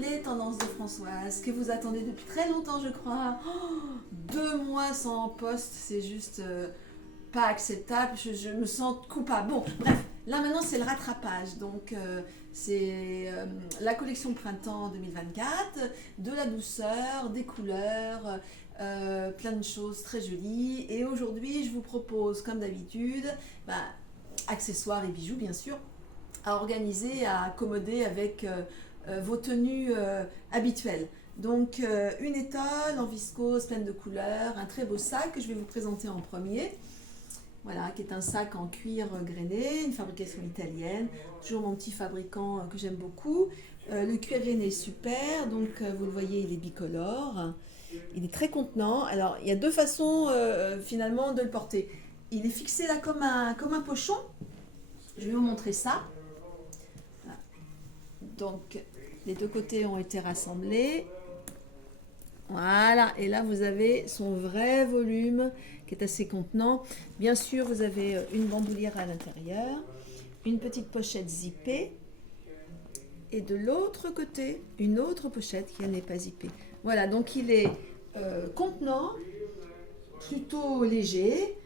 les tendances de Françoise, que vous attendez depuis très longtemps, je crois. Oh, 2 mois sans poste, c'est juste pas acceptable. Je me sens coupable. Bon, bref, là maintenant c'est le rattrapage. Donc c'est la collection printemps 2024, de la douceur, des couleurs, plein de choses très jolies. Et aujourd'hui, je vous propose, comme d'habitude, accessoires et bijoux, bien sûr, à organiser, à accommoder avec vos tenues habituelles. Donc une étole en viscose pleine de couleurs, un très beau sac que je vais vous présenter en premier. Voilà, qui est un sac en cuir grainé, une fabrication italienne, toujours mon petit fabricant que j'aime beaucoup. Le cuir grainé est super, donc vous le voyez, il est bicolore, il est très contenant. Alors il y a deux façons finalement de le porter. Il est fixé là comme un pochon, je vais vous montrer ça. Donc les deux côtés ont été rassemblés. Voilà, et là vous avez son vrai volume qui est assez contenant. Bien sûr, vous avez une bandoulière à l'intérieur, une petite pochette zippée, et de l'autre côté, une autre pochette qui n'est pas zippée. Voilà, donc il est contenant, plutôt léger.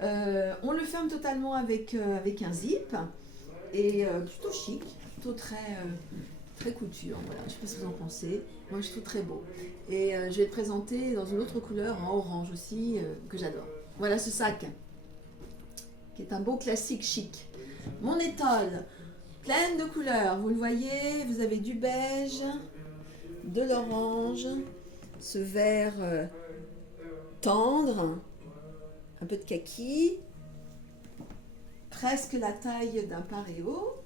On le ferme totalement avec un zip, et plutôt chic, plutôt très couture. Voilà, je ne sais pas ce que vous en pensez. Moi, je trouve très beau. Et je vais le présenter dans une autre couleur, en orange aussi, que j'adore. Voilà ce sac, qui est un beau classique chic. Mon étole, pleine de couleurs. Vous le voyez, vous avez du beige, de l'orange, ce vert tendre, un peu de kaki, presque la taille d'un pareo.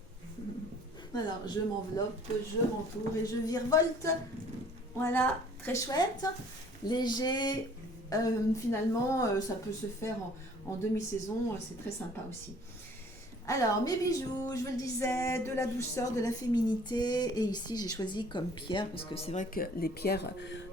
Alors, je m'enveloppe, je m'entoure et je virevolte. Voilà, très chouette, léger. Finalement, ça peut se faire en demi-saison, c'est très sympa aussi. Alors, mes bijoux, je vous le disais, de la douceur, de la féminité. Et ici, j'ai choisi comme pierre, parce que c'est vrai que les pierres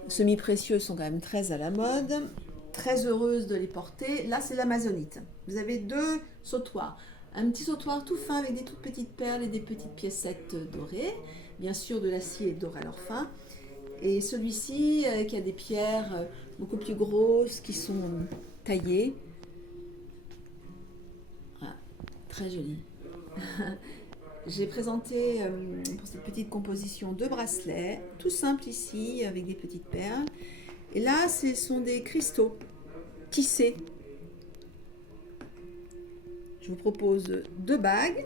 semi-précieuses sont quand même très à la mode. Très heureuse de les porter. Là, c'est l'amazonite. Vous avez deux sautoirs. Un petit sautoir tout fin avec des toutes petites perles et des petites piécettes dorées. Bien sûr, de l'acier doré à leur fin. Et celui-ci qui a des pierres beaucoup plus grosses qui sont taillées. Ah, très joli. J'ai présenté pour cette petite composition deux bracelets, tout simples ici, avec des petites perles. Et là, ce sont des cristaux tissés. Je vous propose deux bagues.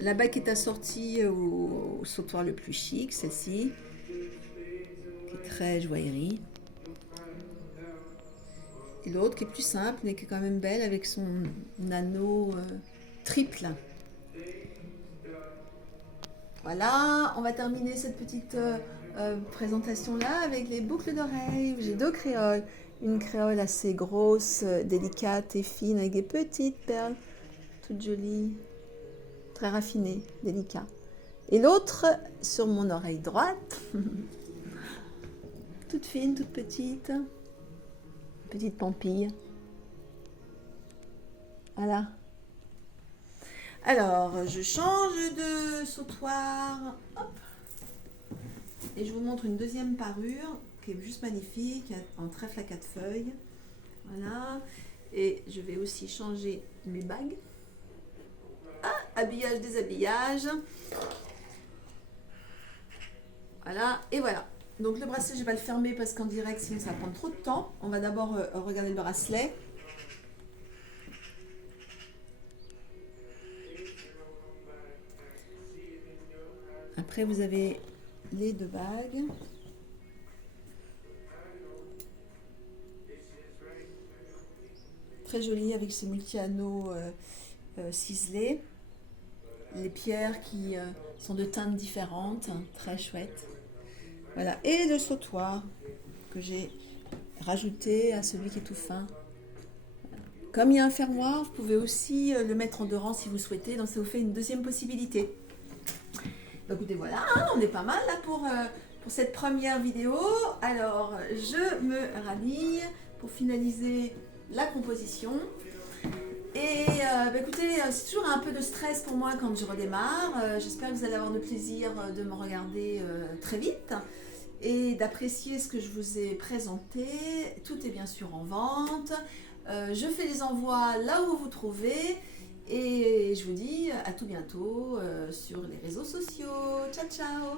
La bague qui est assortie au sautoir le plus chic, celle-ci, qui est très joaillerie. Et l'autre qui est plus simple, mais qui est quand même belle, avec son anneau triple. Voilà, on va terminer cette petite présentation-là avec les boucles d'oreilles. J'ai deux créoles. Une créole assez grosse, délicate et fine, avec des petites perles, toutes jolies, très raffinées, délicat. Et l'autre sur mon oreille droite, toute fine, toute petite pampille. Voilà. Alors, je change de sautoir. Hop. Et je vous montre une deuxième parure qui est juste magnifique, en trèfle à 4 feuilles. Voilà. Et je vais aussi changer mes bagues. Ah, habillage, déshabillage. Voilà, et voilà. Donc le bracelet, je ne vais pas le fermer parce qu'en direct, sinon ça va prendre trop de temps. On va d'abord regarder le bracelet. Après, vous avez les deux bagues. Très joli avec ces multi-anneaux ciselés. Les pierres qui sont de teintes différentes, très chouettes. Voilà, et le sautoir que j'ai rajouté à celui qui est tout fin. Comme il y a un fermoir, vous pouvez aussi le mettre en dorant si vous souhaitez, donc ça vous fait une deuxième possibilité. Donc, écoutez, voilà, on est pas mal là pour cette première vidéo. Alors, je me rhabille pour finaliser la composition. Et écoutez, c'est toujours un peu de stress pour moi quand je redémarre. J'espère que vous allez avoir le plaisir de me regarder très vite et d'apprécier ce que je vous ai présenté. Tout est bien sûr en vente. Je fais les envois là où vous vous trouvez. Et je vous dis à tout bientôt sur les réseaux sociaux. Ciao ciao!